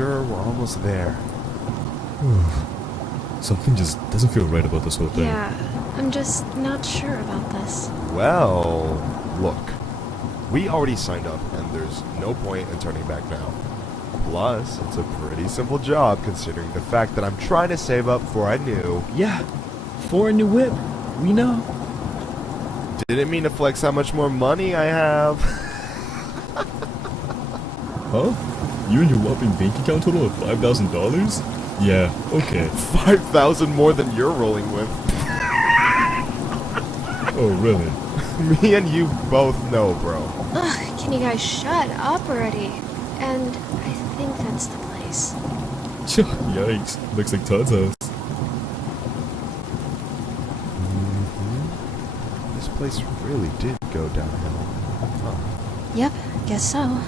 sure we're almost there. Something just doesn't feel right about this whole thing. Yeah, I'm just not sure about this. Well, look. We already signed up, and there's no point in turning back now. Plus, it's a pretty simple job considering the fact that I'm trying to save up for a new... Yeah, for a new whip. We know. Didn't mean to flex how much more money I have. Huh? You and your whopping bank account total of $5,000? Yeah, okay. 5,000 more than you're rolling with. Oh, really? Me and you both know, bro. Ugh, can you guys shut up already? And I think that's the place. Yikes, looks like Todd's house. This place really did go downhill. Huh. Yep, guess so.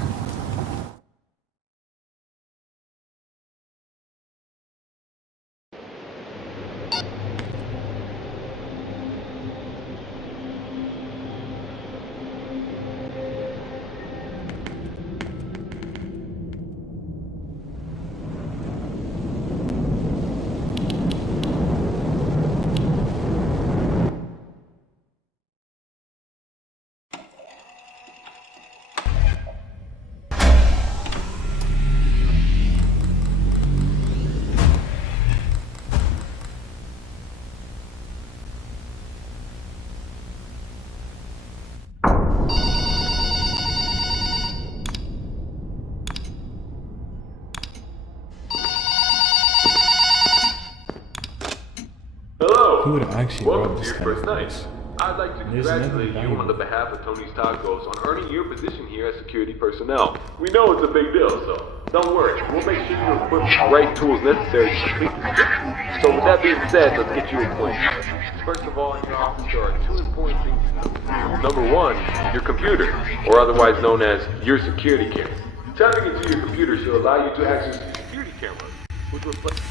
Hello. Who would actually rob Welcome to this your kind of first place? night. I'd like to There's nothing congratulate you valuable. on the behalf of Tony's Tacos on earning your position here as security personnel. We know it's a big deal, so don't worry. We'll make sure you're equipped with the right tools necessary to complete this job. So with that being said, let's get you acquainted. First of all, in your office there are two important things to know. Number one, your computer, or otherwise known as your security camera. Tapping into your computer should allow you to access the security camera, which reflects...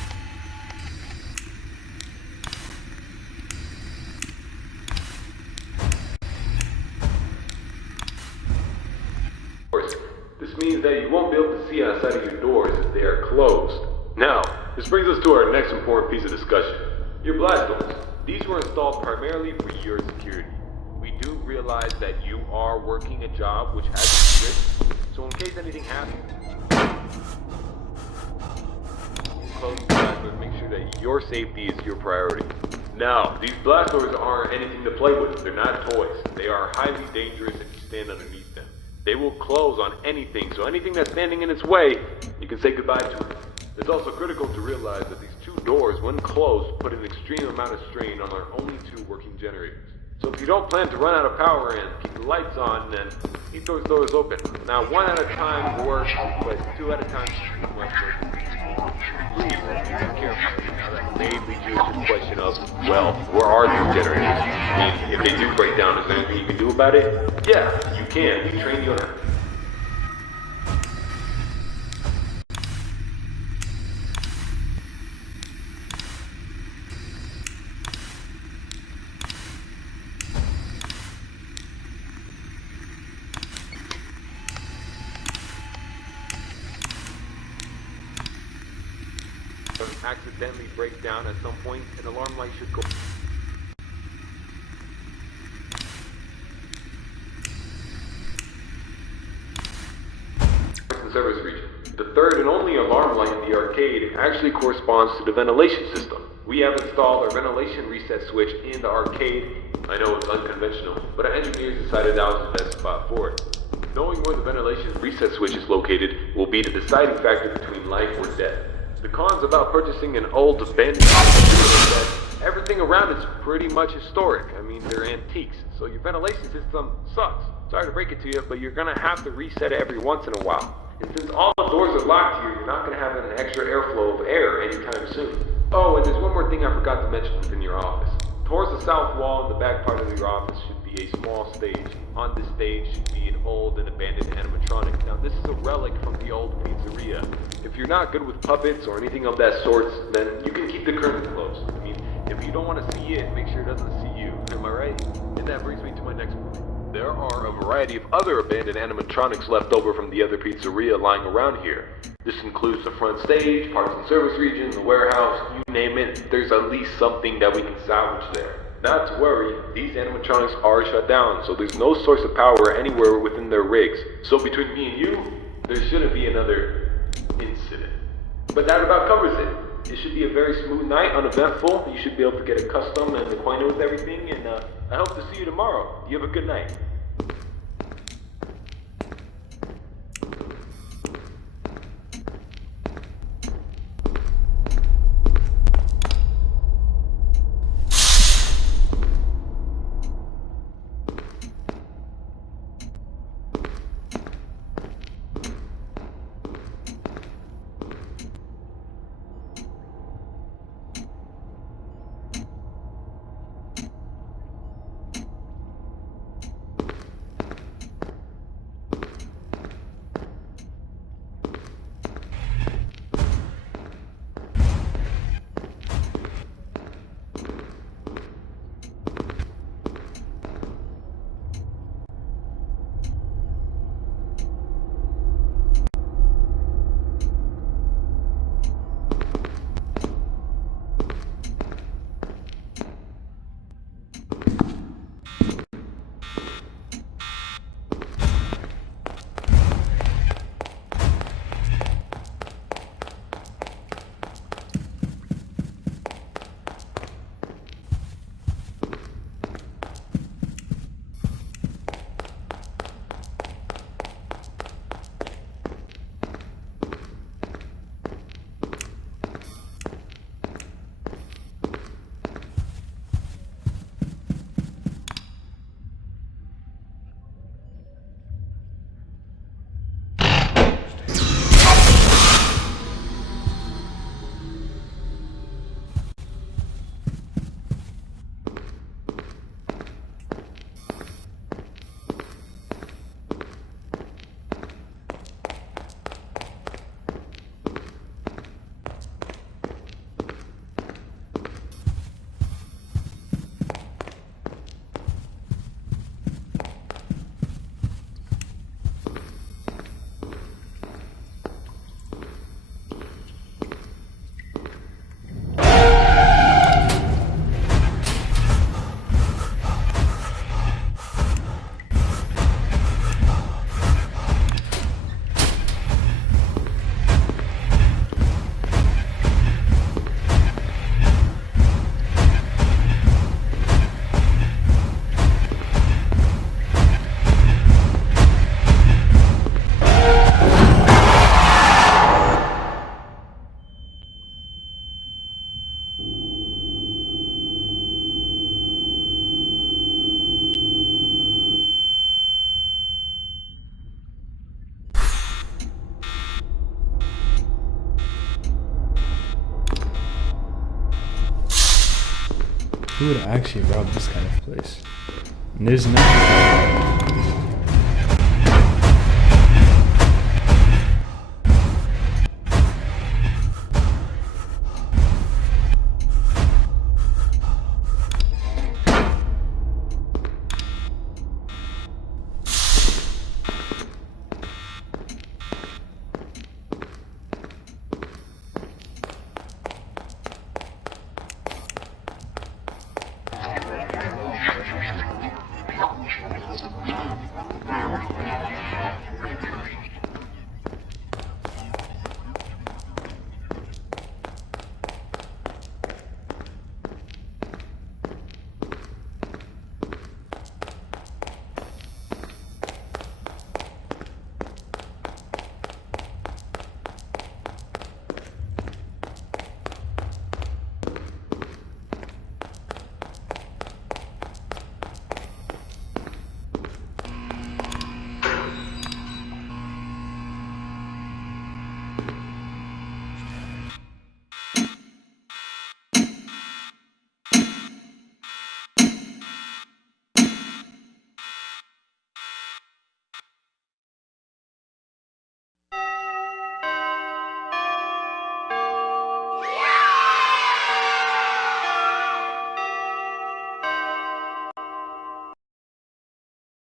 This means that you won't be able to see outside of your doors if they are closed. Now, this brings us to our next important piece of discussion. Your blast doors. These were installed primarily for your security. We do realize that you are working a job which has a risk, so in case anything happens, close the blast doors, make sure that your safety is your priority. Now, these blast doors aren't anything to play with. They're not toys. They are highly dangerous if you stand underneath them. They will close on anything, so anything that's standing in its way, you can say goodbye to it. It's also critical to realize that these two doors, when closed, put an extreme amount of strain on our only two working generators. So if you don't plan to run out of power and keep the lights on, then keep those doors open. Now, one at a time works, but two at a time is too much work. Please, be careful. Now that may lead you to the question of, well, where are these generators? I mean, if they do break down, is there anything you can do about it? Yeah, you can. We train you on it. Accidentally break down at some point, an alarm light should go. Service region. The third and only alarm light in the arcade actually corresponds to the ventilation system. We have installed our ventilation reset switch in the arcade. I know it's unconventional, but our engineers decided that was the best spot for it. Knowing where the ventilation reset switch is located will be the deciding factor between life or death. The cons about purchasing an old abandoned house is that everything around it's pretty much historic. I mean, they're antiques, so your ventilation system sucks. Sorry to break it to you, but you're gonna have to reset it every once in a while. And since all the doors are locked here, you're not gonna have an extra airflow of air anytime soon. Oh, and there's one more thing I forgot to mention within your office. Towards the south wall in the back part of your office should be a small stage. On this stage should be an old and abandoned animatronic. Now this is a relic from the old pizzeria. If you're not good with puppets or anything of that sort, then you can keep the curtain closed. I mean, if you don't want to see it, make sure it doesn't see you. Am I right? And that brings me to my next point. There are a variety of other abandoned animatronics left over from the other pizzeria lying around here. This includes the front stage, parts and service region, the warehouse, you name it. There's at least something that we can salvage there. Not to worry, these animatronics are shut down, so there's no source of power anywhere within their rigs. So between me and you, there shouldn't be another incident. But that about covers it. It should be a very smooth night, uneventful. You should be able to get accustomed and acquainted with everything, and I hope to see you tomorrow. You have a good night. Who would actually rob this kind of place? And there's nothing.